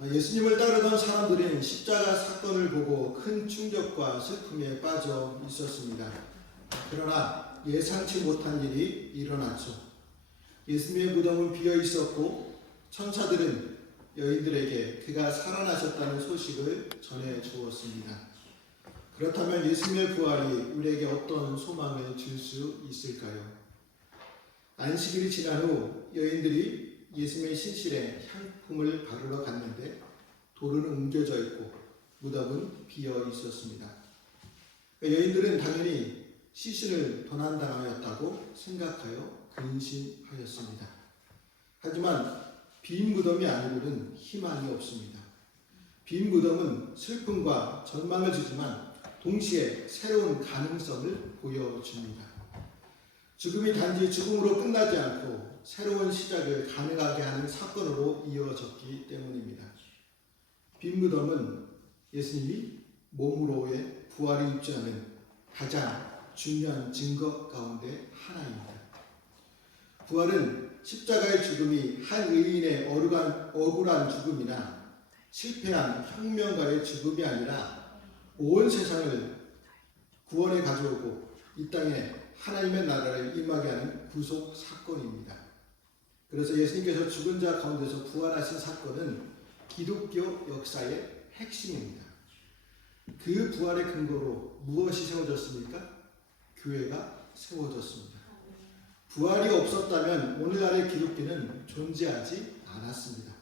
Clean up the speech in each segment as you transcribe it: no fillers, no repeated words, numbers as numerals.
예수님을 따르던 사람들은 십자가 사건을 보고 큰 충격과 슬픔에 빠져 있었습니다. 그러나 예상치 못한 일이 일어났죠. 예수님의 무덤은 비어 있었고 천사들은 여인들에게 그가 살아나셨다는 소식을 전해 주었습니다. 그렇다면 예수님의 부활이 우리에게 어떤 소망을 줄 수 있을까요? 안식일이 지난 후 여인들이 예수님의 신실에 향품을 바르러 갔는데 돌은 옮겨져 있고 무덤은 비어 있었습니다. 여인들은 당연히 시신을 도난당하였다고 생각하여 근심하였습니다. 하지만 빈 무덤이 아니고는 희망이 없습니다. 빈 무덤은 슬픔과 전망을 주지만 동시에 새로운 가능성을 보여줍니다. 죽음이 단지 죽음으로 끝나지 않고 새로운 시작을 가능하게 하는 사건으로 이어졌기 때문입니다. 빈 무덤은 예수님이 몸으로의 부활이 입증하는 가장 중요한 증거 가운데 하나입니다. 부활은 십자가의 죽음이 한 의인의 억울한 죽음이나 실패한 혁명가의 죽음이 아니라 온 세상을 구원에 가져오고 이 땅에 하나님의 나라를 임하게 하는 구속 사건입니다. 그래서 예수님께서 죽은 자 가운데서 부활하신 사건은 기독교 역사의 핵심입니다. 그 부활의 근거로 무엇이 세워졌습니까? 교회가 세워졌습니다. 부활이 없었다면 오늘날의 기독교는 존재하지 않았습니다.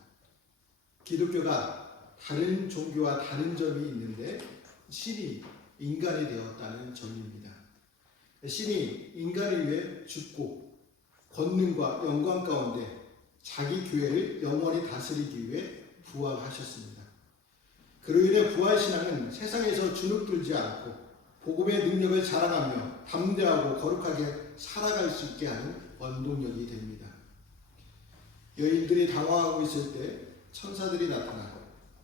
기독교가 다른 종교와 다른 점이 있는데 신이 인간이 되었다는 점입니다. 신이 인간을 위해 죽고 권능과 영광 가운데 자기 교회를 영원히 다스리기 위해 부활하셨습니다. 그로 인해 부활신앙은 세상에서 주눅들지 않고 복음의 능력을 자랑하며 담대하고 거룩하게 살아갈 수 있게 하는 원동력이 됩니다. 여인들이 당황하고 있을 때 천사들이 나타나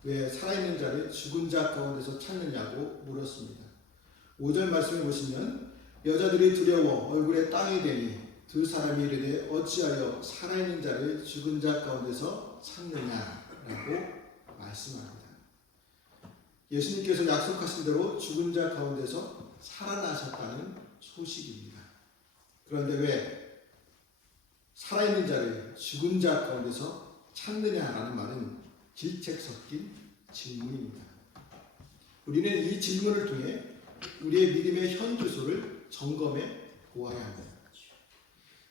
왜 살아있는 자를 죽은 자 가운데서 찾느냐고 물었습니다. 5절 말씀을 보시면 여자들이 두려워 얼굴에 땅이 대니 두 사람이 이르되 어찌하여 살아있는 자를 죽은 자 가운데서 찾느냐라고 말씀합니다. 예수님께서 약속하신 대로 죽은 자 가운데서 살아나셨다는 소식입니다. 그런데 왜 살아있는 자를 죽은 자 가운데서 찾느냐라는 말은 질책 섞인 질문입니다. 우리는 이 질문을 통해 우리의 믿음의 현주소를 점검해 보아야 합니다.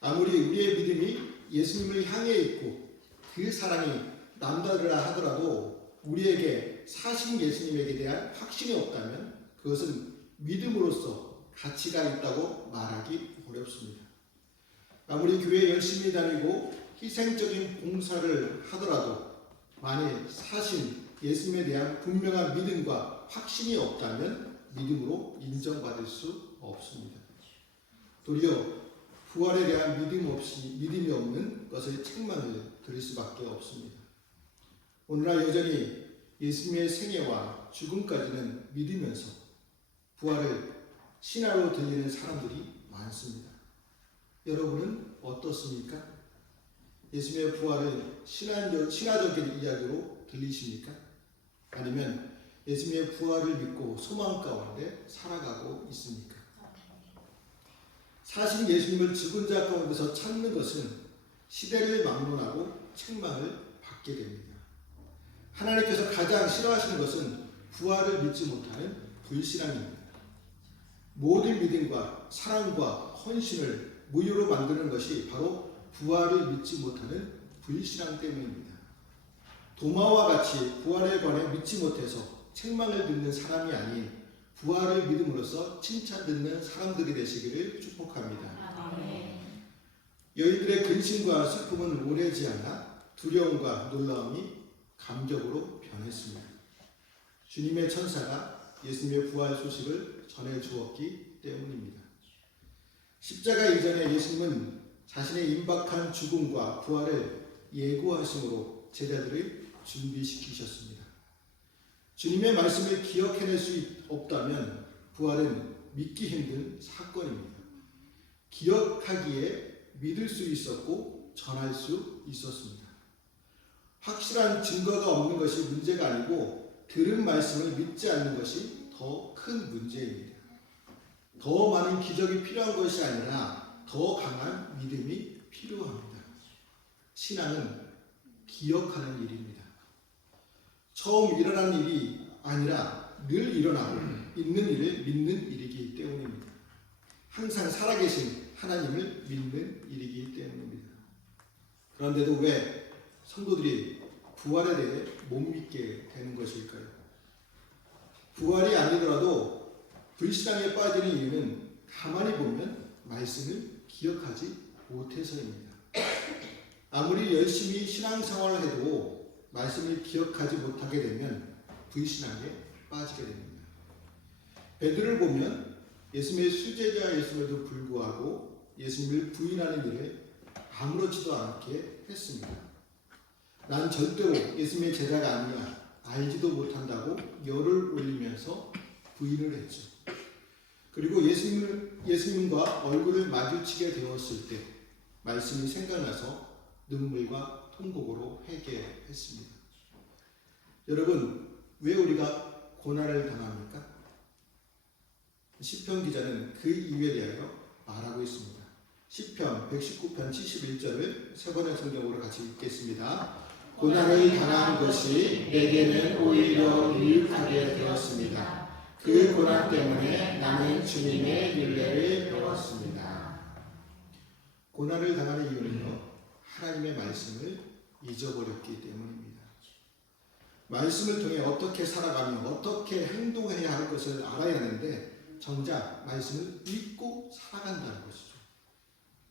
아무리 우리의 믿음이 예수님을 향해 있고 그 사랑이 남다르라 하더라도 우리에게 사신 예수님에게 대한 확신이 없다면 그것은 믿음으로서 가치가 있다고 말하기 어렵습니다. 아무리 교회에 열심히 다니고 희생적인 봉사를 하더라도 만일 사신 예수님에 대한 분명한 믿음과 확신이 없다면 믿음으로 인정받을 수 없습니다. 도리어 부활에 대한 믿음이 없는 것을 책망을 드릴 수밖에 없습니다. 오늘날 여전히 예수님의 생애와 죽음까지는 믿으면서 부활을 신화로 들리는 사람들이 많습니다. 여러분은 어떻습니까? 예수님의 부활을 신화적인 이야기로 들리십니까? 아니면 예수님의 부활을 믿고 소망 가운데 살아가고 있습니까? 사실 예수님을 죽은 자 가운데서 찾는 것은 시대를 막론하고 책망을 받게 됩니다. 하나님께서 가장 싫어하시는 것은 부활을 믿지 못하는 불신앙입니다. 모든 믿음과 사랑과 헌신을 무효로 만드는 것이 바로 부활을 믿지 못하는 불신앙 때문입니다. 도마와 같이 부활에 관해 믿지 못해서 책망을 듣는 사람이 아닌 부활을 믿음으로써 칭찬 듣는 사람들이 되시기를 축복합니다. 여인들의 근심과 슬픔은 오래지 않아 두려움과 놀라움이 감격으로 변했습니다. 주님의 천사가 예수님의 부활 소식을 전해 주었기 때문입니다. 십자가 이전에 예수님은 자신의 임박한 죽음과 부활을 예고하심으로 제자들을 준비시키셨습니다. 주님의 말씀을 기억해낼 수 없다면 부활은 믿기 힘든 사건입니다. 기억하기에 믿을 수 있었고 전할 수 있었습니다. 확실한 증거가 없는 것이 문제가 아니고 들은 말씀을 믿지 않는 것이 더 큰 문제입니다. 더 많은 기적이 필요한 것이 아니라 더 강한 믿음이 필요합니다. 신앙은 기억하는 일입니다. 처음 일어나는 일이 아니라 늘 일어나고 있는 일을 믿는 일이기 때문입니다. 항상 살아계신 하나님을 믿는 일이기 때문입니다. 그런데도 왜 성도들이 부활에 대해 못 믿게 되는 것일까요? 부활이 아니더라도 불신앙에 빠지는 이유는 가만히 보면 말씀을 기억하지 못해서입니다. 아무리 열심히 신앙생활을 해도 말씀을 기억하지 못하게 되면 불신앙에 빠지게 됩니다. 베드로를 보면 예수님의 수제자였음에도 불구하고 예수님을 부인하는 일을 아무렇지도 않게 했습니다. 난 절대로 예수님의 제자가 아니야, 알지도 못한다고 열을 올리면서 부인을 했죠. 그리고 예수님과 얼굴을 마주치게 되었을 때 말씀이 생각나서 눈물과 통곡으로 회개했습니다. 여러분, 왜 우리가 고난을 당합니까? 시편 기자는 그 이유에 대하여 말하고 있습니다. 시편 119편 71절을 세 번의 성경으로 같이 읽겠습니다. 고난을 당한 것이 내게는 오히려 유익하게 되었습니다. 그 고난 때문에 나는 주님의 율례를 배웠습니다. 고난을 당하는 이유는요, 하나님의 말씀을 잊어버렸기 때문입니다. 말씀을 통해 어떻게 살아가며 어떻게 행동해야 할 것을 알아야 하는데 정작 말씀을 잊고 살아간다는 것이죠.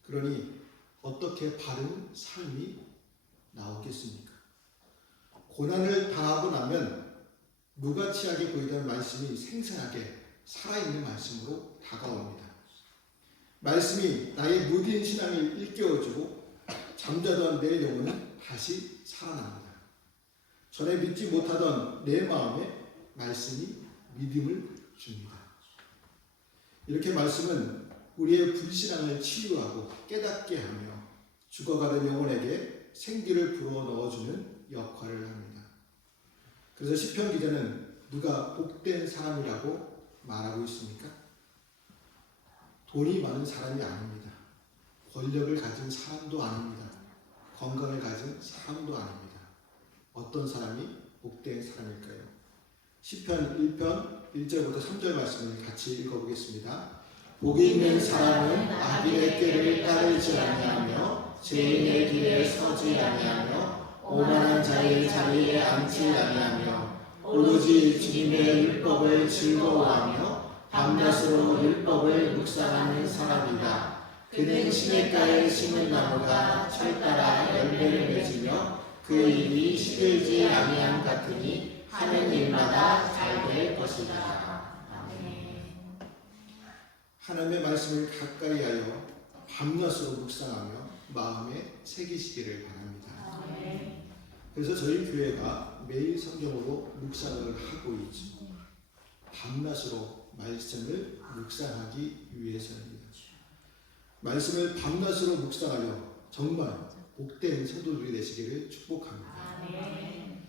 그러니 어떻게 바른 삶이 나오겠습니까? 고난을 당하고 나면 무가치하게 보이던 말씀이 생생하게 살아있는 말씀으로 다가옵니다. 말씀이 나의 무딘 신앙을 일깨워주고 잠자던 내 영혼은 다시 살아납니다. 전에 믿지 못하던 내 마음에 말씀이 믿음을 줍니다. 이렇게 말씀은 우리의 불신앙을 치유하고 깨닫게 하며 죽어가는 영혼에게 생기를 불어넣어주는 역할을 합니다. 그래서 시편 기자는 누가 복된 사람이라고 말하고 있습니까? 돈이 많은 사람이 아닙니다. 권력을 가진 사람도 아닙니다. 건강을 가진 사람도 아닙니다. 어떤 사람이 복된 사람일까요? 시편 1편 1절부터 3절 말씀을 같이 읽어보겠습니다. 복이 있는 사람은 악인의 꾀를 따르지 아니하며 죄인의 길에 서지 아니하며 오만한 자의 자리에 앉지 아니하며 오로지 주님의 율법을 즐거워하며 밤낮으로 율법을 묵상하는 사람이다. 그는 시냇가에 심은 나무가 철 따라 열매를 맺으며 그 일이 시들지 아니함 같으니 하는 일마다 잘 될 것이다. 아멘. 하나님의 말씀을 가까이 하여 밤낮으로 묵상하며 마음에 새기시기를 바랍니다. 아멘. 그래서 저희 교회가 매일 성경으로 묵상을 하고 있죠. 밤낮으로 말씀을 묵상하기 위해서입니다. 말씀을 밤낮으로 묵상하여 정말 복된 성도들이 되시기를 축복합니다. 아멘.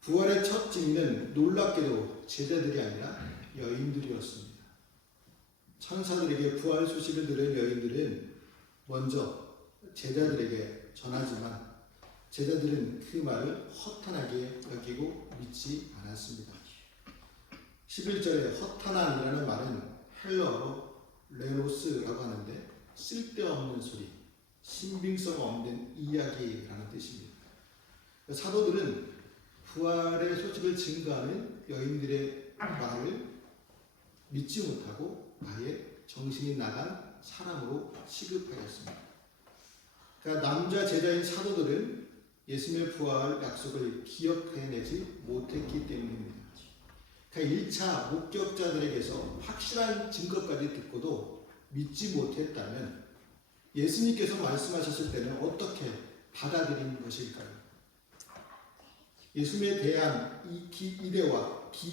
부활의 첫 증인은 놀랍게도 제자들이 아니라 여인들이었습니다. 천사들에게 부활 소식을 들은 여인들은 먼저 제자들에게 전하지만 제자들은 그 말을 허탄하게 여기고 믿지 않았습니다. 11절에 허탄함이라는 말은 헬러어로 레노스라고 하는데 쓸데없는 소리, 신빙성 없는 이야기라는 뜻입니다. 사도들은 부활의 소식을 증거하는 여인들의 말을 믿지 못하고 아예 정신이 나간 사람으로 취급하였습니다. 그러니까 남자 제자인 사도들은 예수님의 부활 약속을 기억해내지 못했기 때문입니다. 그러니까 1차 목격자들에게서 확실한 증거까지 듣고도 믿지 못했다면 예수님께서 말씀하셨을 때는 어떻게 받아들인 것일까요? 예수님에 대한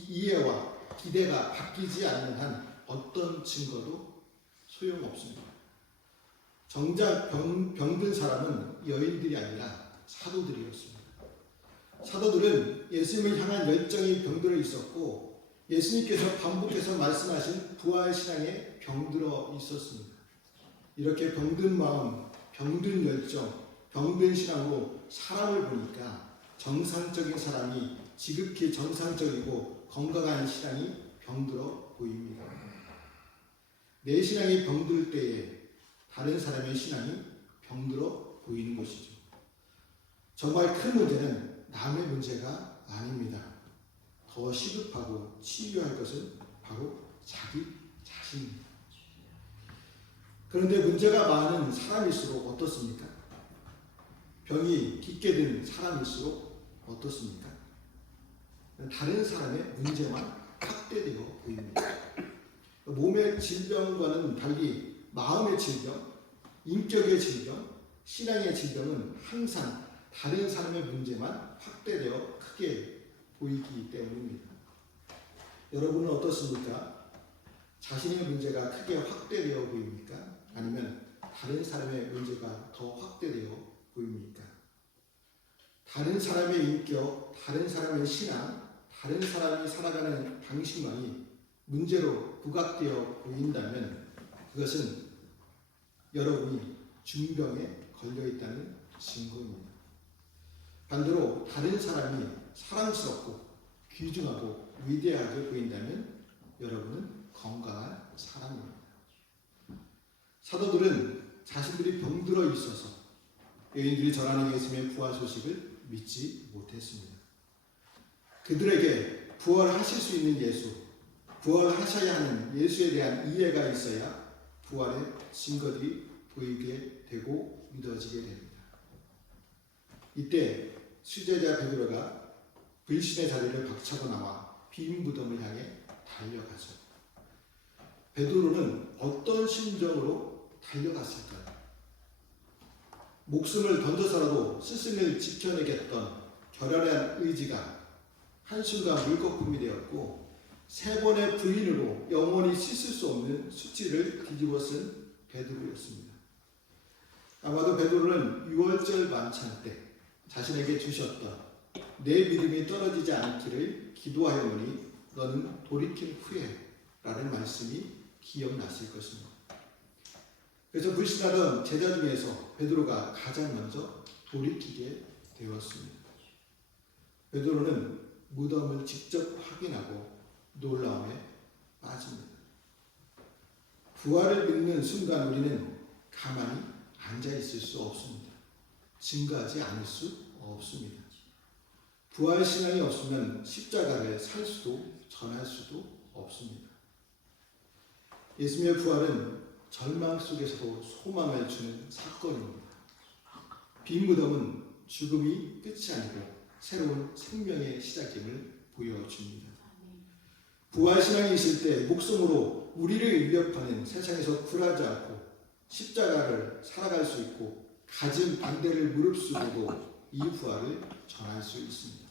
이해와 기대가 바뀌지 않는 한 어떤 증거도 소용없습니다. 정작 병든 사람은 여인들이 아니라 사도들이었습니다. 사도들은 예수님을 향한 열정이 병들어 있었고 예수님께서 반복해서 말씀하신 부활신앙에 병들어 있었습니다. 이렇게 병든 마음, 병든 열정, 병든 신앙으로 사람을 보니까 정상적인 사람이 지극히 정상적이고 건강한 신앙이 병들어 보입니다. 내 신앙이 병들 때에 다른 사람의 신앙이 병들어 보이는 것이죠. 정말 큰 문제는 남의 문제가 아닙니다. 더 시급하고 치유할 것은 바로 자기 자신입니다. 그런데 문제가 많은 사람일수록 어떻습니까? 병이 깊게 든 사람일수록 어떻습니까? 다른 사람의 문제만 확대되어 보입니다. 몸의 질병과는 달리 마음의 질병, 인격의 질병, 신앙의 질병은 항상 다른 사람의 문제만 확대되어 크게 보이기 때문입니다. 여러분은 어떻습니까? 자신의 문제가 크게 확대되어 보입니까? 아니면 다른 사람의 문제가 더 확대되어 보입니까? 다른 사람의 인격, 다른 사람의 신앙, 다른 사람이 살아가는 방식만이 문제로 부각되어 보인다면 그것은 여러분이 중병에 걸려 있다는 증거입니다. 반대로 다른 사람이 사랑스럽고 귀중하고 위대하게 보인다면 여러분은 건강한 사람입니다. 사도들은 자신들이 병들어 있어서 여인들이 전하는 예수님의 부활 소식을 믿지 못했습니다. 그들에게 부활하실 수 있는 예수, 부활하셔야 하는 예수에 대한 이해가 있어야 부활의 증거들이 보이게 되고 믿어지게 됩니다. 이때 수제자 베드로가 불신의 자리를 박차고 나와 빈 무덤을 향해 달려가죠. 베드로는 어떤 심정으로 달려갔을까요? 목숨을 던져서라도 스승을 지켜내겠던 결연한 의지가 한순간 물거품이 되었고 세 번의 부인으로 영원히 씻을 수 없는 수치를 뒤집어 쓴 베드로였습니다. 아마도 베드로는 유월절 만찬 때 자신에게 주셨던 내 믿음이 떨어지지 않기를 기도하였노니 너는 돌이킨 후에 라는 말씀이 기억났을 것입니다. 그래서 불신하던 제자 중에서 베드로가 가장 먼저 돌이키게 되었습니다. 베드로는 무덤을 직접 확인하고 놀라움에 빠집니다. 부활을 믿는 순간 우리는 가만히 앉아있을 수 없습니다. 증거하지 않을 수 없습니다. 부활 신앙이 없으면 십자가를 살 수도 전할 수도 없습니다. 예수님의 부활은 절망 속에서도 소망을 주는 사건입니다. 빈 무덤은 죽음이 끝이 아니고 새로운 생명의 시작임을 보여줍니다. 부활신앙이 있을 때 목숨으로 우리를 위협하는 세상에서 굴하지 않고 십자가를 살아갈 수 있고 가진 반대를 무릅쓰고도 이 부활을 전할 수 있습니다.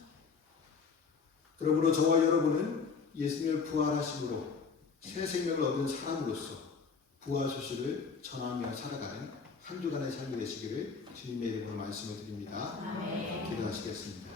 그러므로 저와 여러분은 예수님의 부활하심으로 새 생명을 얻은 사람으로서 부활 소식을 전하며 살아가는 한 주간의 삶이 되시기를 주님의 이름으로 말씀을 드립니다. 기도하시겠습니다.